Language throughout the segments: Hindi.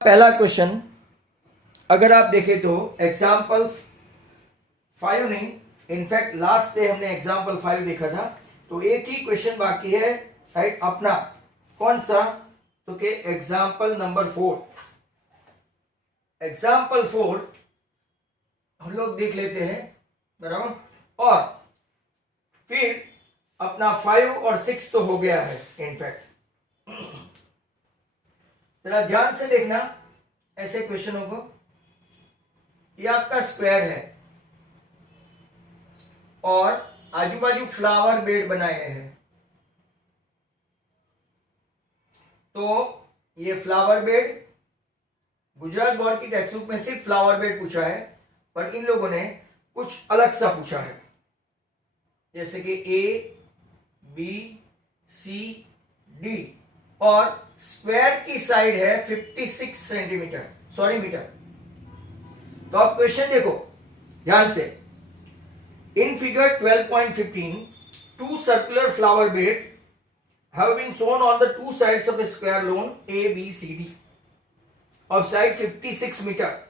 पहला क्वेश्चन अगर आप देखें तो एग्जाम्पल 5 नहीं, इनफैक्ट लास्ट डे हमने एग्जाम्पल 5 देखा था, तो एक ही क्वेश्चन बाकी है, राइट? अपना कौन सा? तो के एग्जाम्पल नंबर 4। एग्जाम्पल 4 हम लोग देख लेते हैं, बराबर। और फिर अपना 5 और 6 तो हो गया है इनफैक्ट। जरा ध्यान से देखना ऐसे क्वेश्चनों को। ये आपका स्क्वायर है और आजू बाजू फ्लावर बेड बनाए हैं, तो ये फ्लावर बेड गुजरात बोर्ड की टेक्स्ट बुक में सिर्फ फ्लावर बेड पूछा है, पर इन लोगों ने कुछ अलग सा पूछा है, जैसे कि ए बी सी डी, और स्क्वायर की साइड है 56 सेंटीमीटर, सॉरी मीटर। तो आप क्वेश्चन देखो ध्यान से। In figure 12.15 two circular flower beds have been shown on the two sides of a square lawn A, B, C, D of side 56 meter.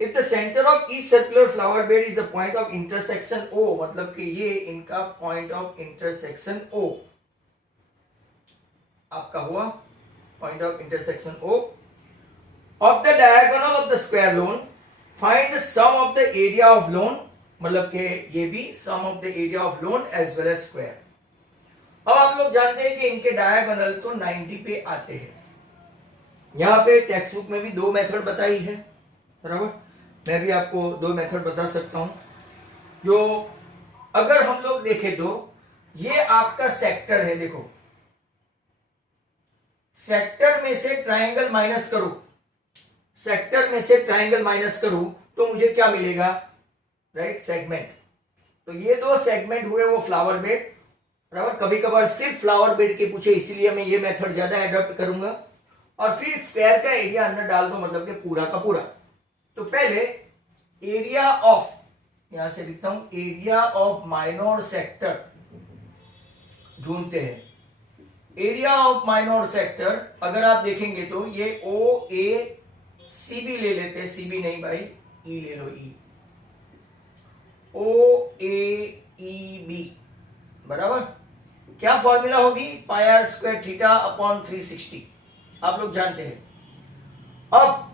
If the center of each circular flower bed is a point of intersection O, मतलब कि ये इनका point of intersection O आपका हुआ point of intersection O of the diagonal of the square lawn, find the sum of the area of lawn, मतलब कि ये भी sum of the area of lawn as well as square। अब आप लोग जानते हैं कि इनके डायगोनल तो 90 पे आते हैं। यहां पे टेक्स्ट बुक में भी दो मेथड बताई है, बराबर। मैं भी आपको दो मेथड बता सकता हूं। जो अगर हम लोग देखें तो ये आपका सेक्टर है, देखो सेक्टर में से ट्रायंगल माइनस करो, सेक्टर में से ट्रायंगल माइनस करूं तो मुझे क्या मिलेगा, राइट? सेगमेंट। तो ये दो सेगमेंट हुए वो फ्लावर बेड, बराबर। कभी कभार सिर्फ फ्लावर बेड के पूछे, इसीलिए मैं ये मेथड ज्यादा एडॉप्ट करूंगा। और फिर स्क्वायर का एरिया अंदर डाल दो, मतलब कि पूरा का पूरा। तो पहले एरिया ऑफ, यहां से लिखता हूं, एरिया ऑफ माइनर सेक्टर ढूंढते हैं। एरिया ऑफ माइनर सेक्टर अगर आप देखेंगे तो ये ओ ए सी बी ले लेते हैं, सी बी नहीं भाई, ई ले लो, ई, ओ ए ई बी, बराबर। क्या फॉर्मूला होगी? पाई आर स्क्वायर थीटा अपॉन 360, आप लोग जानते हैं। अब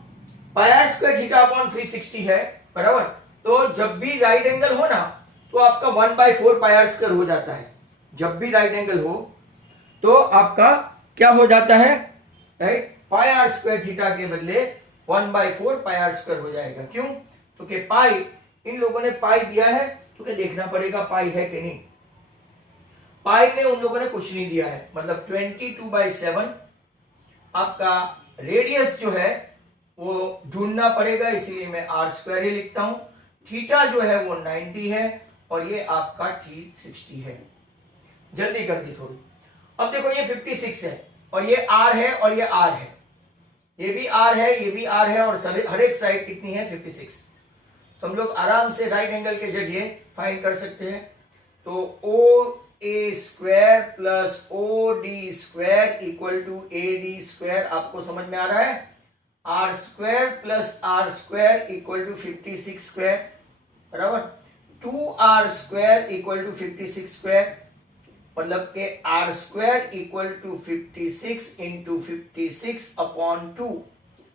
पाई आर स्क्वायर थीटा अपॉन 360 है, बराबर। तो जब भी राइट एंगल हो ना तो आपका 1/4 पाई आर स्क्वायर हो जाता है। जब भी राइट एंगल हो तो आपका क्या हो जाता है, right? Pi are square theta के बदले 1/4 पाई आर स्क्वायर हो जाएगा। क्यों? तो कि पाई, इन लोगों ने पाई दिया है तो क्या देखना पड़ेगा पाई है कि नहीं। पाई में उन लोगों ने कुछ नहीं दिया है, मतलब 22/7 आपका रेडियस जो है वो ढूंढना पड़ेगा, इसीलिए मैं आर स्क्वायर ही लिखता हूं। थीटा जो है वो 90 है और ये आपका 360 है। जल्दी कर दी थोड़ी। अब देखो ये 56 है और ये आर है और ये आर है, ये भी आर है, ये भी आर है, और सभी हर एक साइड कितनी है? 56। तो हम लोग आराम से राइट एंगल के जरिए फाइंड कर सकते हैं। तो O A square plus O D square equal to A D square, आपको समझ में आ रहा है? R square plus R square equal to 56 square, बराबर। 2r square equal to 56 square, मतलब के R square equal to 56 into 56 upon 2,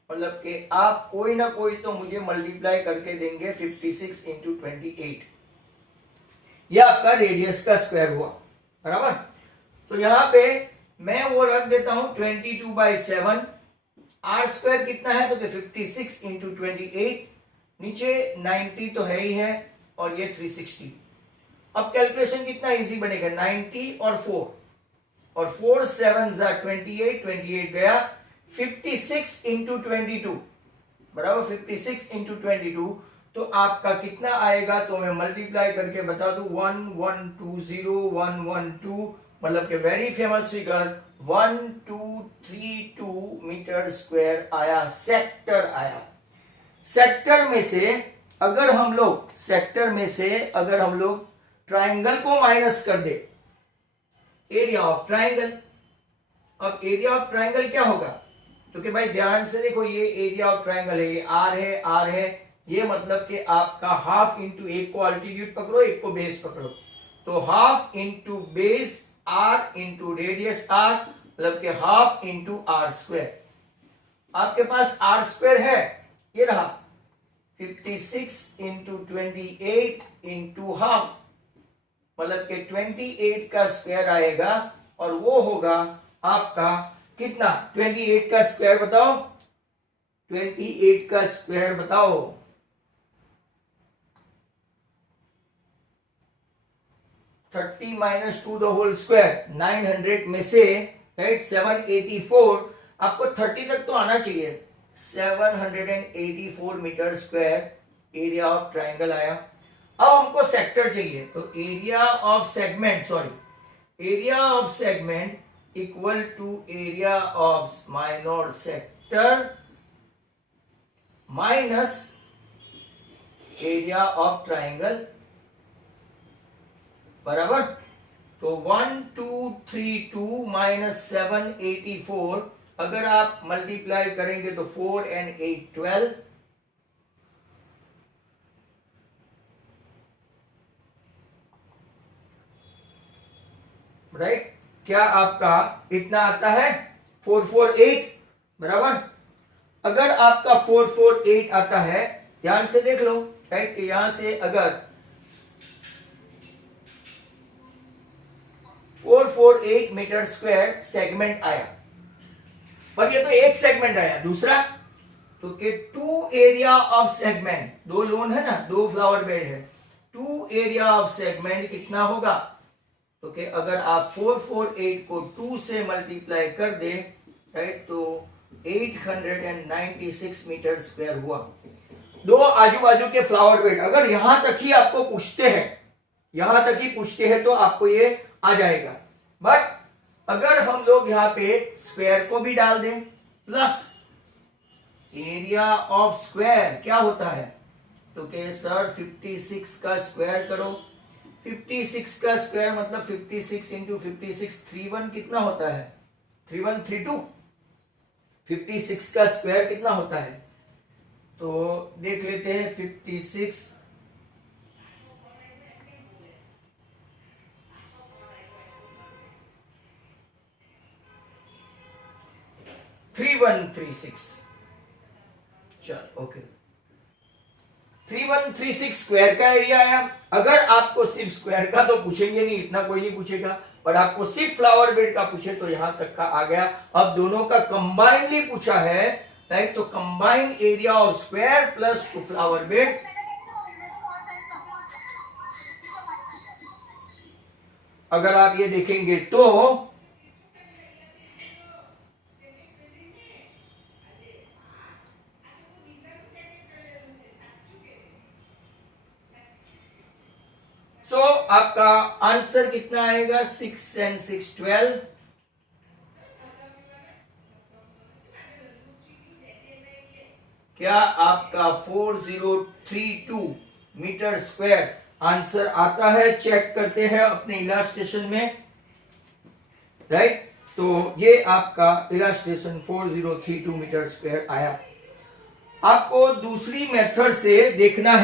मतलब के आप कोई ना कोई तो मुझे मल्टीप्लाई करके देंगे 56 इंटू 28। यह आपका रेडियस का स्क्वायर हुआ, बराबर। तो यहां पे मैं वो रख देता हूं 22/7। आर स्क्वायर कितना है? तो 56 इंटू 28, नीचे 90 तो है ही है और ये 360। अब कैलकुलेशन कितना इजी बनेगा? 90 और 4, और 4 7 28, 28 गया, 56 इंटू 22, बराबर। 56 इंटू 22 तो आपका कितना आएगा? तो मैं मल्टीप्लाई करके बता दूं, 1120, मतलब कि very famous figure 1232 metre square आया, सेक्टर आया। सेक्टर में से अगर हम लोग ट्राइंगल को माइनस कर दे, एरिया ऑफ ट्राइंगल, अब एरिया ऑफ ट्राइंगल क्या होगा? तो कि भाई ध्यान से देखो, ये एरिया ऑफ ट्राइंगल है, ये आर है, ये मतलब कि आपका हाफ इंटू, एक को अल्टीट्यूड पकड़ो, एक को बेस पकड़ो, तो half into base r into radius r, मतलब कि हाफ इंटू आर स्क्वायर। आपके पास आर स्क्वायर है, ये रहा 56 इंटू 28 इंटू हाफ, मतलब कि 28 का स्क्वायर आएगा, और वो होगा आपका कितना, 28 का स्क्वायर बताओ, 28 का स्क्वायर बताओ, 30 माइनस 2 द होल स्क्वायर, 900 में से राइट 784, आपको 30 तक तो आना चाहिए। 784 metre square area of triangle आया। अब हमको सेक्टर चाहिए, तो area of segment equal to area of minor sector minus area of triangle, बराबर। तो 1232 माइनस 784, अगर आप मल्टीप्लाई करेंगे तो 4 and 8 12, राइट। क्या आपका इतना आता है 448, बराबर। अगर आपका 448 आता है, ध्यान से देख लो, राइट, यहां से अगर 448 मीटर स्क्वायर सेगमेंट आया, पर ये तो एक सेगमेंट आया, दूसरा तो के 2 एरिया ऑफ सेगमेंट, 2 लोन है ना, 2 फ्लावर बेड है, 2 एरिया ऑफ सेगमेंट कितना होगा, तो कि अगर आप 448 को 2 से मल्टीप्लाई कर दे, राइट, तो 896 मीटर स्क्वायर हुआ। 2 आजू बाजू के फ्लावर बेड, अगर यहां तक ही आपको पूछते हैं, तो आपको ये आ जाएगा। बट अगर हम लोग यहाँ पे स्क्वायर को भी डाल दें, प्लस एरिया ऑफ स्क्वायर क्या होता है, तो कि सर 56 का स्क्वायर करो, 56 का स्क्वायर मतलब 56 इंटू 56, 31 कितना होता है, 3132। 56 का स्क्वायर कितना होता है, तो देख लेते हैं, 56 3136, चलो ओके, 3136 स्क्वायर का एरिया आया। अगर आपको सिर्फ स्क्वायर का तो पूछेंगे नहीं, इतना कोई नहीं पूछेगा, पर आपको सिर्फ फ्लावर बेड का पूछे तो यहां तक का आ गया। अब दोनों का कंबाइनली पूछा है, राइट, तो combined area of square plus two flower bed, अगर आप ये देखेंगे तो आपका आंसर कितना आएगा, 6 and 6 12। क्या आपका 4032 मीटर स्क्वायर आंसर आता है? चेक करते हैं अपने इलास्ट्रेशन में, राइट। तो ये आपका इलास्ट्रेशन 4032 मीटर स्क्वायर आया। आपको दूसरी मेथड से देखना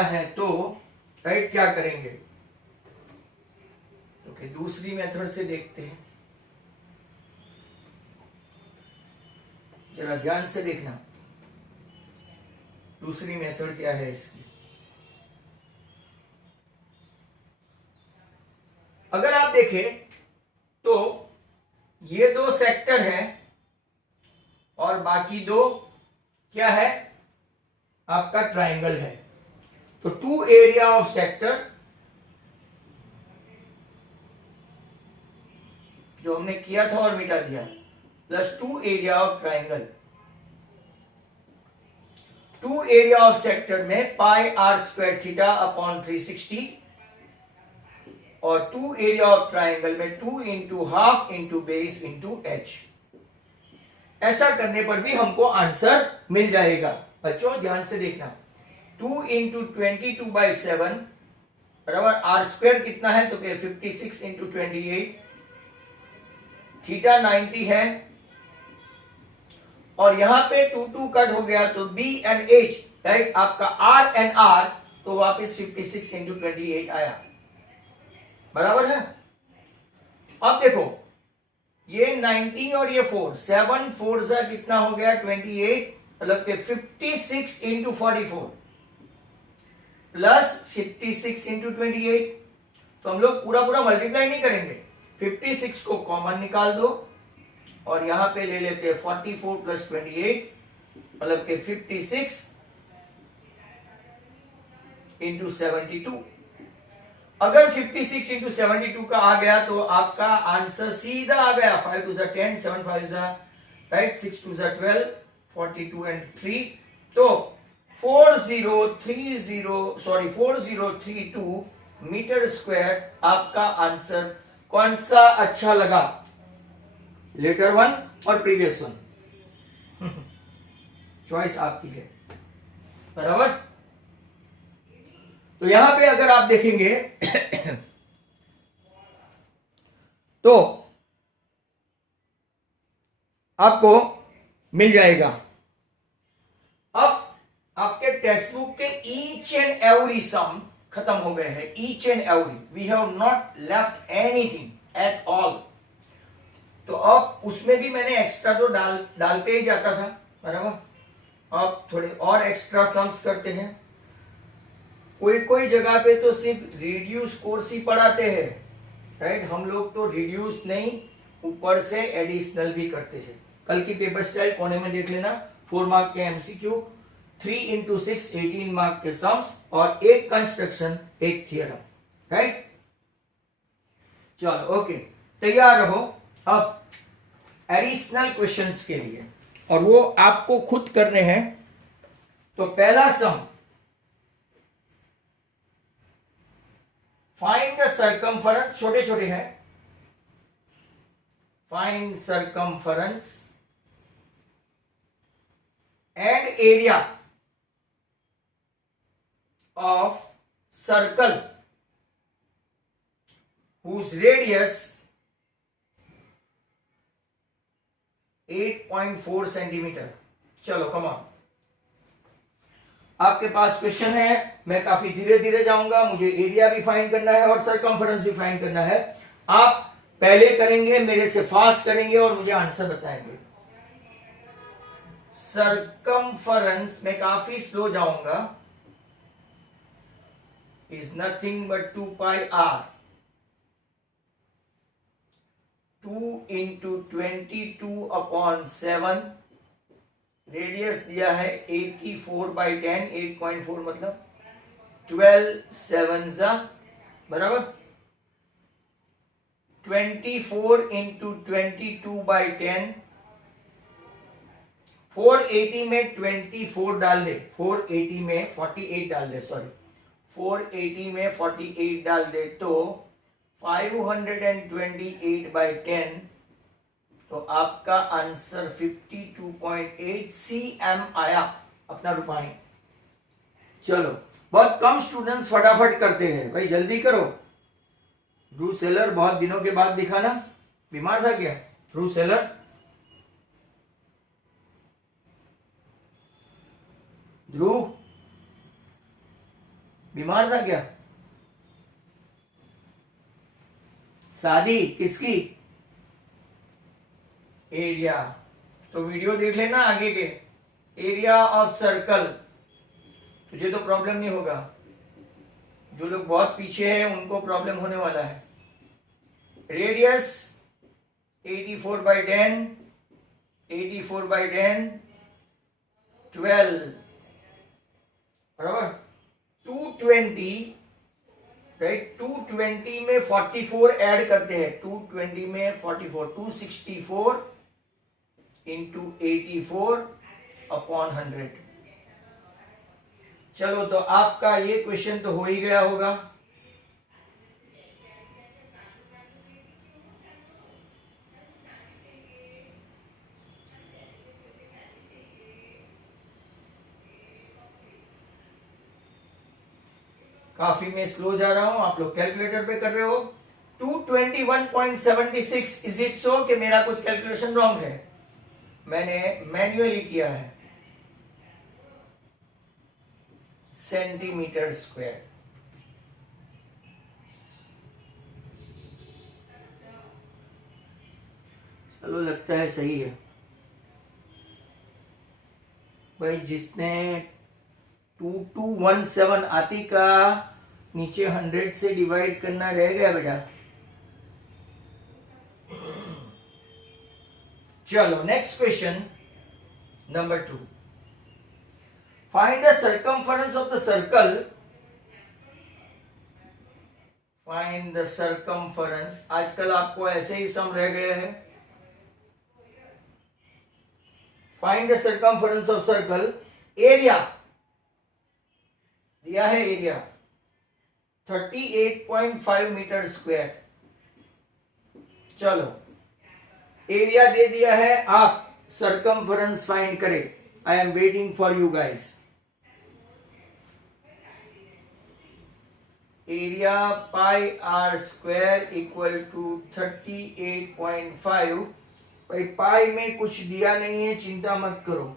है तो राइट क्या करेंगे, ओके, दूसरी मेथड से देखते हैं, जरा ध्यान से देखना दूसरी मेथड क्या है इसकी। अगर आप देखें तो ये 2 सेक्टर है और बाकी 2 क्या है, आपका ट्राइंगल है। तो 2 एरिया ऑफ सेक्टर जो हमने किया था और मिटा दिया, plus 2 area of triangle. 2 area of sector में पाई आर स्क्वायर थीटा अपॉन 360 और 2 एरिया ऑफ ट्राइंगल में 2 into half into base into H. ऐसा करने पर भी हमको आंसर मिल जाएगा। बच्चों ध्यान से देखना, 2 इंटू 22/7, बराबर। आर स्क्वायर कितना है तो क्या 56 इंटू 28, थीटा 90 है, और यहां पे 2 कट हो गया तो बी एंड एच, राइट, आपका आर एंड आर, तो वापस 56 इंटू 28 आया, बराबर है। अब देखो ये 19 और ये 4, 7 4 सा कितना हो गया 28, मतलब के 56 इंटू 44 प्लस 56 इंटू 28। तो हम लोग पूरा पूरा मल्टीप्लाई नहीं करेंगे, 56 को कॉमन निकाल दो और यहां पे ले लेते हैं 44 प्लस 28, मतलब के 56 इंटू 72। अगर 56 इंटू 72 का आ गया तो आपका आंसर सीधा आ गया, 5 2 10, 7 5 राइट, 6 2 12, 42 एंड 3, तो 4032 मीटर स्क्वायर आपका आंसर। कौन सा अच्छा लगा, लेटर वन और प्रीवियस वन? चॉइस आपकी है, बराबर। तो यहां पे अगर आप देखेंगे तो आपको मिल जाएगा। अब आपके टेक्स्ट बुक के ईच एंड एवरी सम खत्म हो गए हैं, each and every, we have not left anything at all. तो अब उसमें भी मैंने एक्स्ट्रा तो डालते ही जाता था, बराबर। अब थोड़े और एक्स्ट्रा सम्स करते हैं। कोई कोई जगह पे तो सिर्फ रिड्यूस कोर्स ही पढ़ाते हैं, राइट, हम लोग तो रिड्यूस नहीं, ऊपर से एडिशनल भी करते थे। कल की पेपर स्टाइल कोने में देख लेना, 4 मार्क के एमसीक्यू, 3 इंटू 6 18 मार्क के सम्स, और एक कंस्ट्रक्शन एक थियरम, राइट। चलो ओके, तैयार रहो अब एडिशनल क्वेश्चंस के लिए, और वो आपको खुद करने हैं। तो पहला सम, फाइंड द सर्कमफरेंस, छोटे छोटे हैं, find circumference and area of circle whose radius 8.4 centimetre. चलो कम ऑन, आपके पास क्वेश्चन है, मैं काफी धीरे धीरे जाऊंगा, मुझे एरिया भी फाइंड करना है और सरकमफरेंस भी फाइंड करना है। आप पहले करेंगे, मेरे से फास्ट करेंगे और मुझे आंसर बताएंगे। सरकमफरेंस में काफी स्लो जाऊंगा, is nothing but 2 pi r, 2 into 22 upon 7, radius दिया है 84/10, 8.4 मतलब 12 7 जा, बराबर। 24 इंटू 22/10, 480 में 24 डाल दे, 480 में 48 डाल दे, सॉरी 480 में 48 डाल दे तो 528/10, तो आपका आंसर 52.8 cm आया अपना रूपानी। चलो, बहुत कम स्टूडेंट्स फटाफट करते हैं भाई, जल्दी करो। ध्रुव सेलर बहुत दिनों के बाद दिखा ना, बीमार था क्या ध्रुव सेलर? ध्रुव बीमार था क्या? शादी किसकी? एरिया, तो वीडियो देख लेना आगे के, एरिया ऑफ सर्कल, तुझे तो प्रॉब्लम नहीं होगा, जो लोग बहुत पीछे हैं उनको प्रॉब्लम होने वाला है। रेडियस 84/10, 84/10, 12, बराबर 220, राइट, 220 में 44 ऐड करते हैं, 220 में 44, 264 इंटू 84 अपॉन 100। चलो, तो आपका ये क्वेश्चन तो हो ही गया होगा। काफी मैं स्लो जा रहा हूं, आप लोग कैलकुलेटर पे कर रहे हो। 221.76, इज इट सो कि मेरा कुछ कैलकुलेशन रॉन्ग है? मैंने मैन्युअली किया है। Centimetre square. चलो लगता है सही है भाई। जिसने 2217 आती का नीचे 100 से डिवाइड करना रह गया बेटा। चलो next question number 2। Find the circumference of the circle. Find the circumference. आजकल आपको ऐसे ही सम रह गए हैं। Find the circumference of circle. Area दिया है, एरिया 38.5 मीटर स्क्वायर। चलो एरिया दे दिया है, आप सर्कमफरेंस फाइंड करें। I am waiting for you guys. Area pi are square equal to 38.5। भाई पाई में कुछ दिया नहीं है, चिंता मत करो।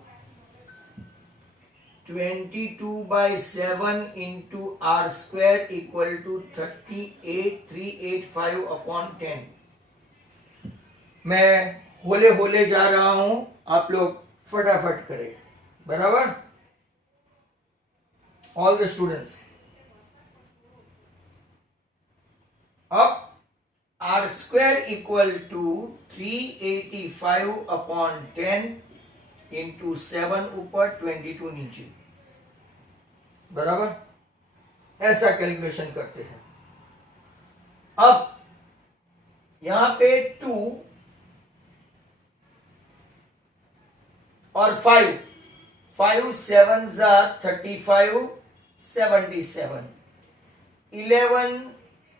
22/7 into r square equal to 38,385 upon 10। मैं होले होले जा रहा हूं, आप लोग फटाफट करें, बराबर। All the students. अब R square equal to 385 upon 10 into 7 ऊपर 22 नीचे, बराबर। ऐसा कैलकुलेशन करते हैं। अब यहां पे 2 और 5, 5 7 जा 35, 77, 11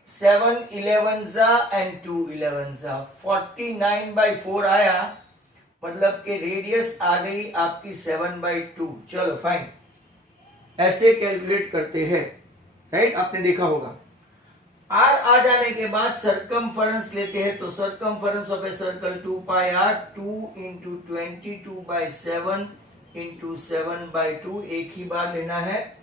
7 11 जा एंड 2 11 जा 49/4 आया। मतलब कि रेडियस आ गई आपकी 7/2। चलो फाइन, ऐसे कैलकुलेट करते हैं, राइट। आपने देखा होगा। आर आ जाने के बाद सर्कमफरेंस लेते हैं, तो circumference of a circle 2 pi r, 2 into 22/7 into 7/2। एक ही बार लेना है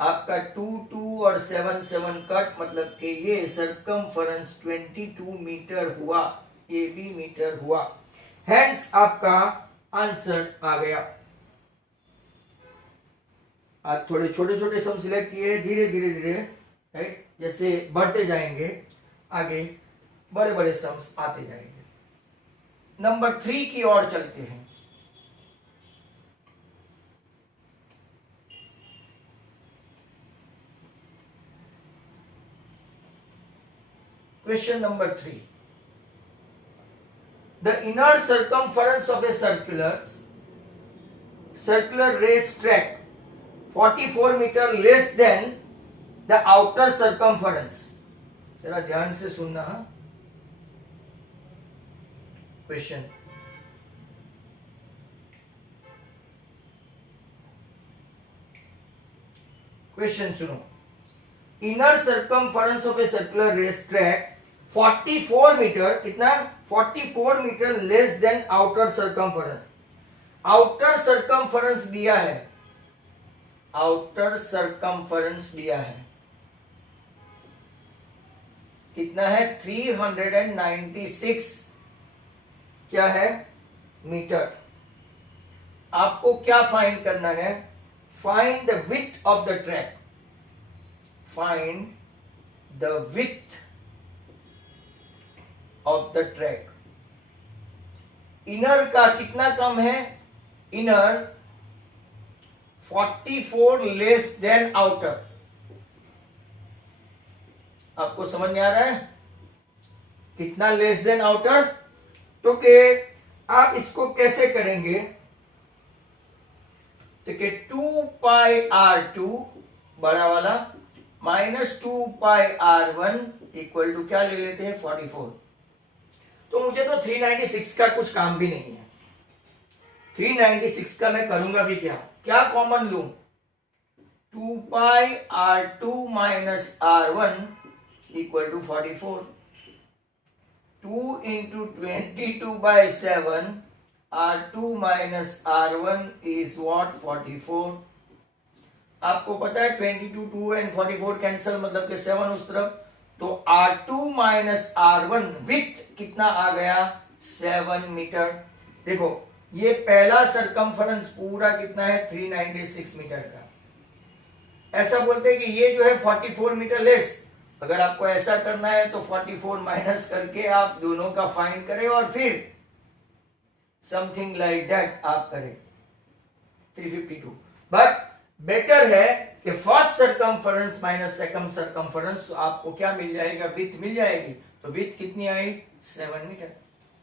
आपका। 2 2 और 7 7 कट, मतलब कि ये सर्कमफरेंस 22 मीटर हुआ, ये भी मीटर हुआ। हेंस आपका आंसर आ गया। आज थोड़े छोटे छोटे सम सिलेक्ट किए, धीरे धीरे धीरे, राइट, जैसे बढ़ते जाएंगे आगे बड़े बड़े सम्स आते जाएंगे। नंबर 3 की ओर चलते हैं। Question number 3. The inner circumference of a circular race track 44 meter less than the outer circumference. जरा ध्यान से सुनना। क्वेश्चन, क्वेश्चन सुनो। Inner circumference of a circular race track 44 metre, कितना? 44 metre less than outer circumference. Outer circumference दिया है, आउटर सर्कमफरेंस दिया है, कितना है? 396 क्या है? मीटर। आपको क्या फाइंड करना है? Find the width of the track. Find the width of the track. Inner का कितना कम है? Inner 44 less than outer. आपको समझ में आ रहा है? कितना लेस देन आउटर? तो के आप इसको कैसे करेंगे? तो के 2 पाई R2 बड़ा वाला minus 2 pi R1 equal to क्या ले लेते हैं? 44। तो मुझे तो 396 का कुछ काम भी नहीं है। 396 का मैं करूंगा भी क्या? क्या कॉमन लूं? 2 pi R2 minus R1 equal to 44. 2 into 22/7 R2 minus R1 is what? 44. आपको पता है 22 2 एंड 44 कैंसिल, मतलब कि 7 उस तरफ, तो R2 माइनस R1 विथ कितना आ गया? 7 मीटर. देखो ये पहला सरकमफरेंस पूरा कितना है? 396 मीटर का. ऐसा बोलते हैं कि ये जो है 44 मीटर लेस. अगर आपको ऐसा करना है तो 44 माइनस करके आप दोनों का फाइंड करें और फिर समथिंग लाइक दैट आप करें 352. बट बेटर है कि first circumference minus second circumference, तो आपको क्या मिल जाएगा? विथ मिल जाएगी. तो विथ कितनी आई? 7 मीटर.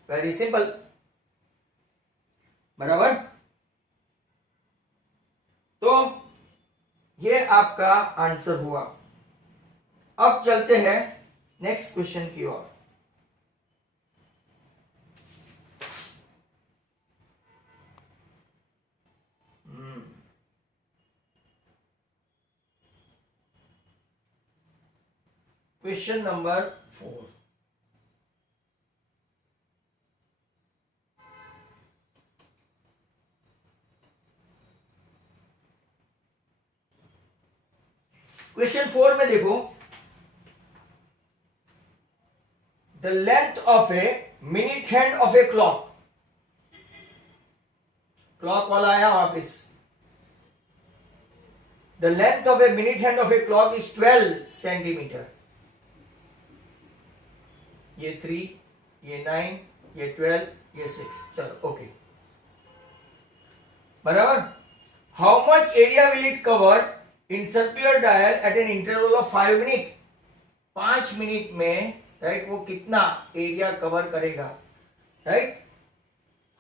Very simple. बराबर. तो ये आपका आंसर हुआ. अब चलते हैं नेक्स्ट क्वेश्चन की ओर. Question number 4. क्वेश्चन 4 में देखो, the length of a minute hand of a clock. Clock वाला आया वापिस. The length of a minute hand of a clock is 12 centimetre. ये 3, ये 9, ये 12, ये 6. चलो ओके. बराबर. How much area will it cover in circular dial at an interval of 5 minute. 5 minute में, राइट, वो कितना एरिया कवर करेगा, right.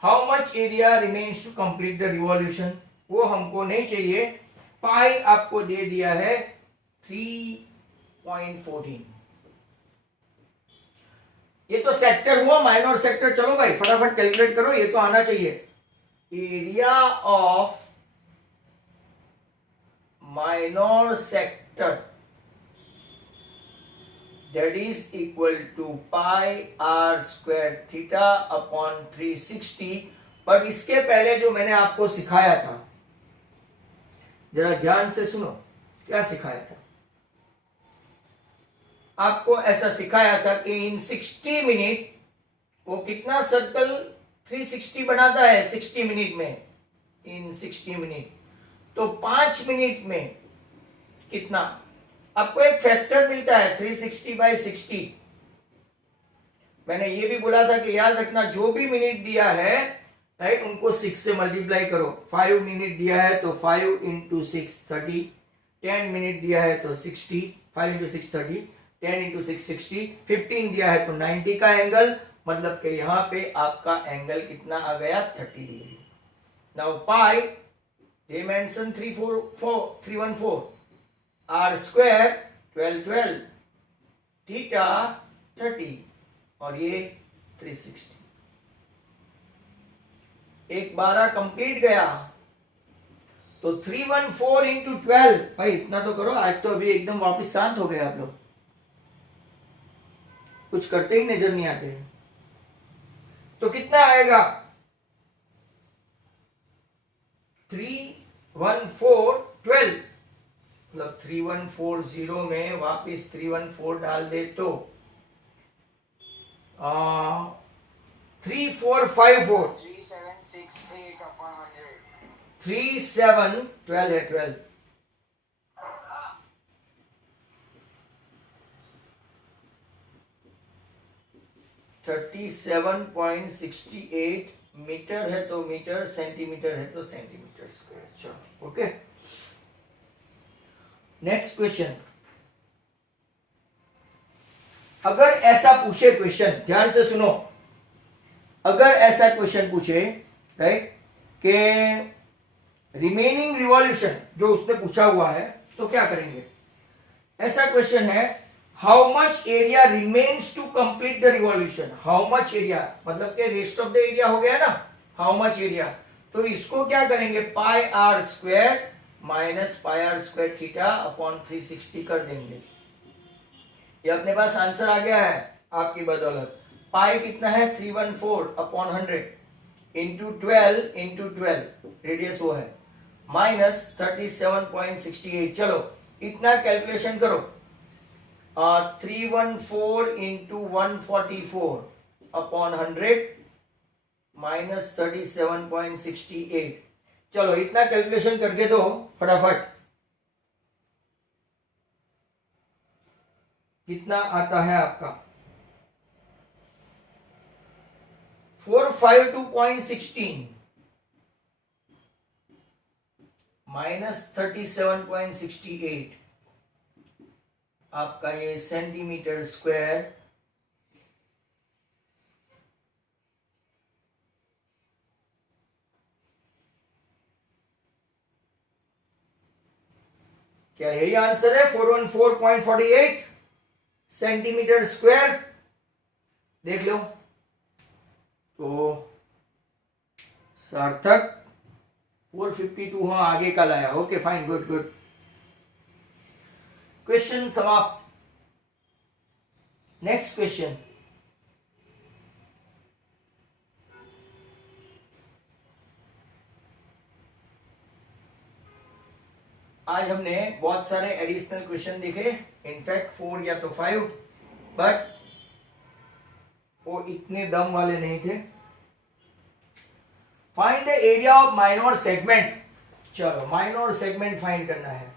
How much area remains to complete the revolution, वो हमको नहीं चाहिए. पाई आपको दे दिया है 3.14. ये तो सेक्टर हुआ, माइनर सेक्टर. चलो भाई फटाफट कैलकुलेट करो, ये तो आना चाहिए. Area of minor sector that is equal to pi r square theta upon 360. पर इसके पहले जो मैंने आपको सिखाया था, जरा ध्यान से सुनो. क्या सिखाया था? आपको ऐसा सिखाया था कि इन 60 मिनट वो कितना सर्कल 360 बनाता है 60 मिनट में. इन 60 मिनट तो 5 मिनट में कितना? आपको एक फैक्टर मिलता है 360/60. मैंने ये भी बोला था कि याद रखना, जो भी मिनट दिया है, राइट, उनको 6 से मल्टीप्लाई करो. 5 मिनट दिया है तो 5 इंटू 6 30. 10 मिनट दिया है तो 60. 5 इंटू 6 30. 10 इंटू 6 60. 15 दिया है तो 90 का एंगल, मतलब कि यहां पे आपका एंगल कितना आ गया? 30 degree. Now pi they mention 314 r square 12 theta 30 और ये 360. एक 12 कंप्लीट गया तो 314 इंटू 12. भाई इतना तो करो, आज तो अभी एकदम वापस शांत हो गए आप लोग, कुछ करते ही नजर नहीं आते. तो कितना आएगा? 314 मतलब 3140 में वापिस 314 डाल दे तो 3454. 3768 upon 100. 12 है 12. 37.68 मीटर है तो मीटर, सेंटीमीटर है तो सेंटीमीटर स्क्वायर. चलो ओके. Next question. अगर ऐसा पूछे क्वेश्चन, ध्यान से सुनो, अगर ऐसा क्वेश्चन पूछे, राइट, कि रिमेनिंग रिवॉल्यूशन जो उसने पूछा हुआ है, तो क्या करेंगे? ऐसा क्वेश्चन है, how much area remains to complete the revolution. How much area मतलब कि रेस्ट ऑफ द एरिया हो गया ना, हाउ मच एरिया. तो इसको क्या करेंगे? Pi are square minus pi are square theta upon 360 कर देंगे। ये अपने पास आंसर आ गया है आपकी बदौलत। पाई कितना है 314 अपॉन 100 इंटू 12 रेडियस वो है माइनस 37.68। चलो इतना कैलकुलेशन करो। 314 इंटू 144 अपॉन 100 माइनस 37.68। चलो इतना कैलकुलेशन करके दो फटाफट, कितना आता है आपका 452.16 माइनस 37.68 आपका ये सेंटीमीटर स्क्वायर क्या यही आंसर है 414.48 सेंटीमीटर स्क्वायर? देख लो तो सार्थक 452 हाँ आगे का लाया। Okay fine, good good. Question समाप्त। Next question. आज हमने बहुत सारे एडिशनल क्वेश्चन देखे, इनफैक्ट 4 या तो 5, बट वो इतने दम वाले नहीं थे। Find the area of minor segment. चलो माइनर सेगमेंट फाइंड करना है।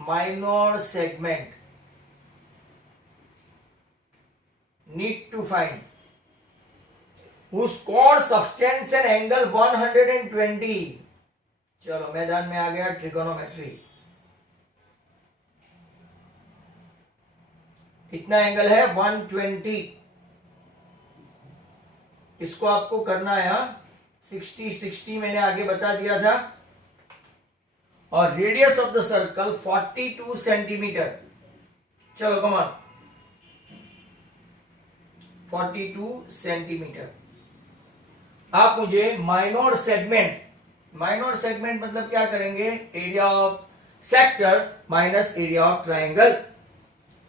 Minor segment need to find whose chord subtends an angle 120। चलो मैदान में आ गया ट्रिगोनोमेट्री। कितना एंगल है 120। इसको आपको करना है 60 मैंने आगे बता दिया था। और radius of the circle 42 centimetre. चलो कमान 42 सेंटीमीटर। आप मुझे माइनर सेगमेंट मतलब क्या करेंगे, area of sector minus area of triangle.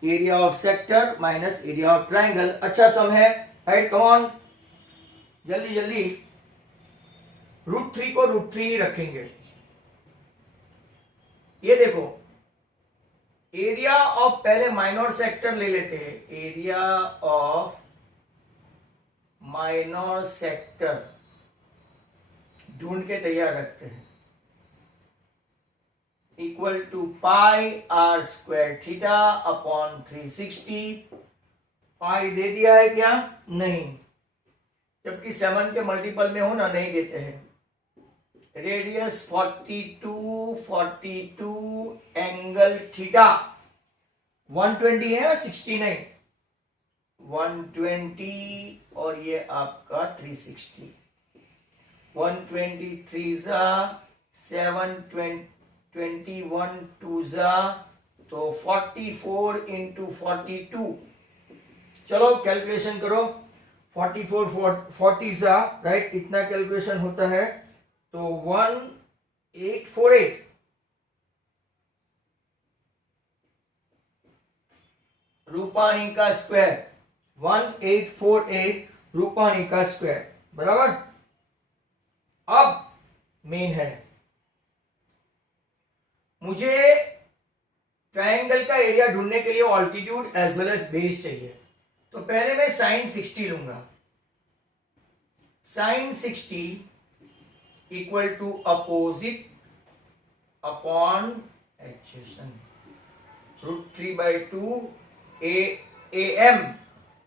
Area of sector minus area of triangle. अच्छा सम है, राइट? कम ऑन जल्दी जल्दी। √3 को √3 रखेंगे। ये देखो एरिया ऑफ, पहले माइनर सेक्टर ले लेते हैं। एरिया ऑफ माइनर सेक्टर ढूंढ के तैयार रखते हैं, equal to pi are square theta upon 360। Pi दे दिया है क्या? नहीं, जबकि 7 के मल्टीपल में हो ना, नहीं देते हैं। रेडियस 42 एंगल थीटा 120 है, 60 नहीं, 120 और ये आपका 360। 123 जा 721 2 जा तो 44 इंटू 42। चलो कैलकुलेशन करो। 40 जा राइट, इतना कैलकुलेशन होता है तो 1848। रूपानी का स्क्वायर 1848 रूपानी का स्क्वायर बराबर। अब मेन है, मुझे ट्रायंगल का एरिया ढूंढने के लिए altitude as well as base चाहिए। तो पहले मैं sin 60 लूंगा। sin 60 equal to opposite upon adjacent √3/2 am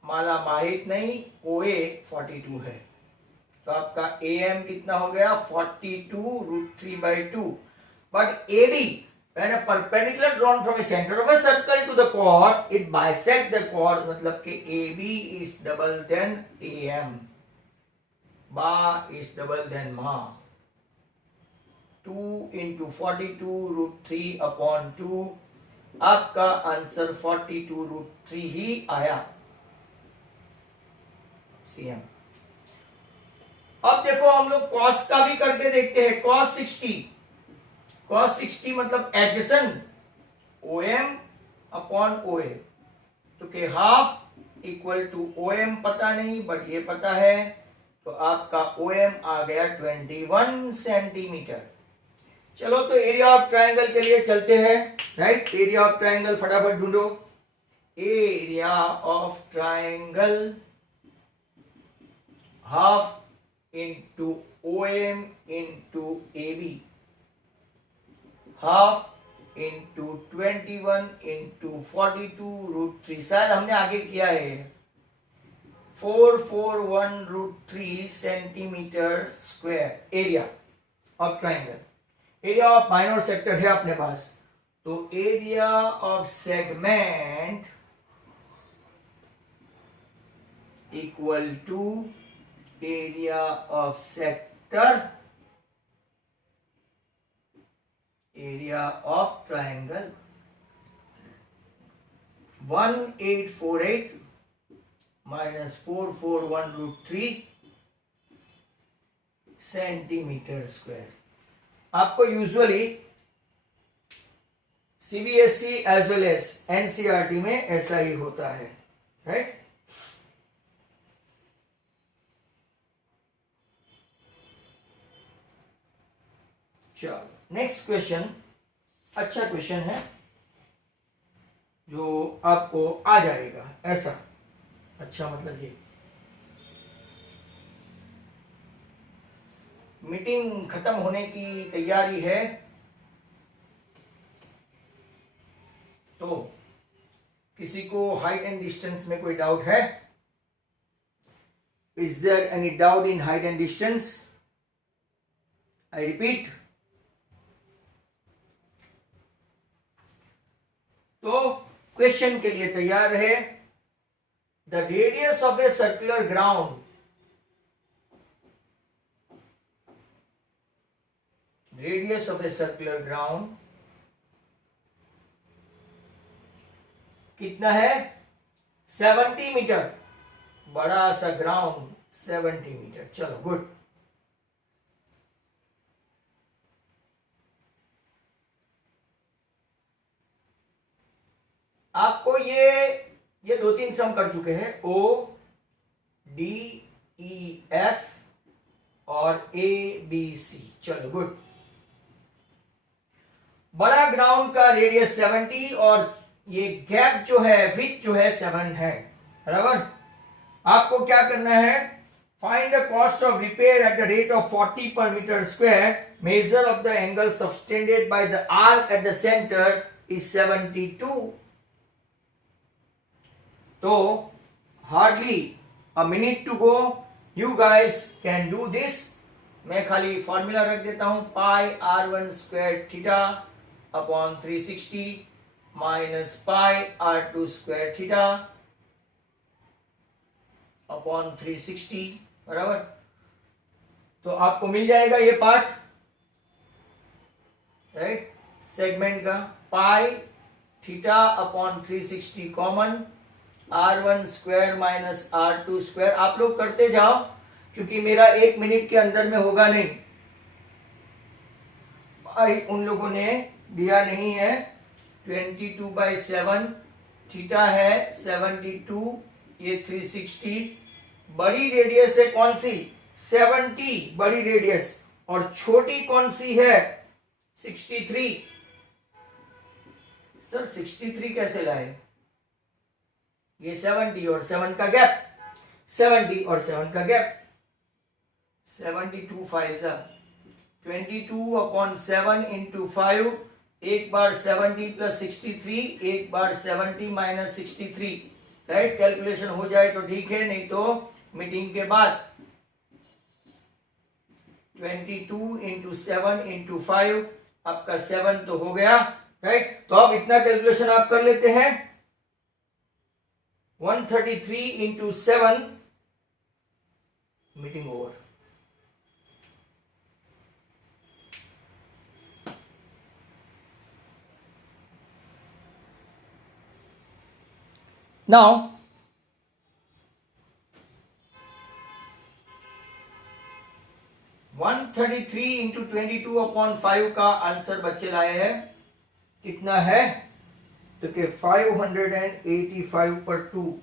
माला माहित नहीं, OA 42 है। तो आपका am कितना हो गया 42 √3/2। But AB, when a perpendicular drawn from a center of a circle to the chord, it bisect the chord, मतलब कि AB is double than AM, ba is double than ma। 2 into 42 √3 upon 2, आपका आंसर 42 √3 ही आया CM। अब देखो हम लोग cos का भी करके देखते हैं। cos cos 60 मतलब एडजेसेंट OM अपॉन OA, तो के हाफ इक्वल टू OM पता नहीं बट ये पता है, तो आपका OM आ गया 21 सेंटीमीटर। चलो तो एरिया ऑफ ट्रायंगल के लिए चलते हैं, राइट। एरिया ऑफ ट्रायंगल फटाफट ढूंढो। Area of triangle half into OM into AB, half into 21 into 42√3, शायद हमने आगे किया है, 441√3 centimetre square area of triangle. Area of minor sector है अपने पास, तो area of segment equal to area of sector area of triangle. 1848 minus 441√3 centimetre square. आपको usually CBSE as well as NCERT में ऐसा ही होता है, राइट। चलो नेक्स्ट क्वेश्चन, अच्छा क्वेश्चन है जो आपको आ जाएगा ऐसा, अच्छा मतलब ये मीटिंग खत्म होने की तैयारी है, तो किसी को हाइट एंड डिस्टेंस में कोई डाउट है? Is there any doubt in height and distance? I repeat, तो क्वेश्चन के लिए तैयार है। The radius of a circular ground, radius of a circular ground कितना है? 70 मीटर, बड़ा सा ग्राउंड 70 मीटर। चलो गुड। आपको ये 2-3 सम कर चुके हैं, O D E F और A B C। चलो गुड। बड़ा ग्राउंड का रेडियस 70 और ये गैप जो है, विड्थ जो है 7 है, बराबर। आपको क्या करना है? Find the cost of repair at the rate of 40 per metre square, measure of the angle subtended by the arc at the centre is 72। तो hardly a minute to go, you guys can do this. मैं खाली फॉर्मूला रख देता हूं, pi r1 square theta upon 360 minus pi r2 square theta upon 360, बराबर। तो आपको मिल जाएगा ये पार्ट, राइट, सेगमेंट का। Pi theta upon 360 common, r1 square minus r2 square. आप लोग करते जाओ क्योंकि मेरा 1 मिनट के अंदर में होगा नहीं, भाई उन लोगों ने दिया नहीं है। 22/7 थीटा है 72, ये 360। बड़ी रेडियस है कौन सी? 70 बड़ी रेडियस, और छोटी कौन सी है? 63। सर 63 कैसे लाए? ये 70 और 7 का गैप, 70 और 7 का गैप, 72 5 22/7 इंटू 5, एक बार 70 प्लस 63, एक बार 70 माइनस 63, राइट। कैलकुलेशन हो जाए तो ठीक है, नहीं तो मीटिंग के बाद 22 इंटू 7 इंटू 5, आपका 7 तो हो गया, राइट। तो अब इतना कैलकुलेशन आप कर लेते हैं, 133 into 7, meeting over. Now, 133 into 22/5 का आंसर बच्चे लाए हैं, कितना है? तो कि 585/2,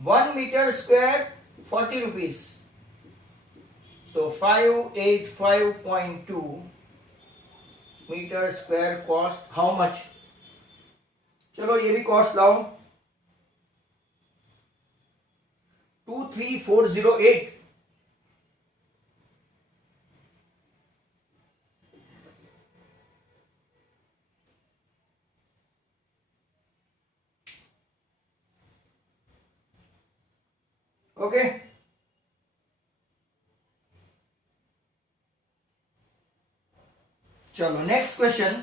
1 मीटर स्क्वायर 40 रुपीज, तो 585.2 metre square cost how much? चलो ये भी कॉस्ट लाओ, 23408। ओके, चलो नेक्स्ट क्वेश्चन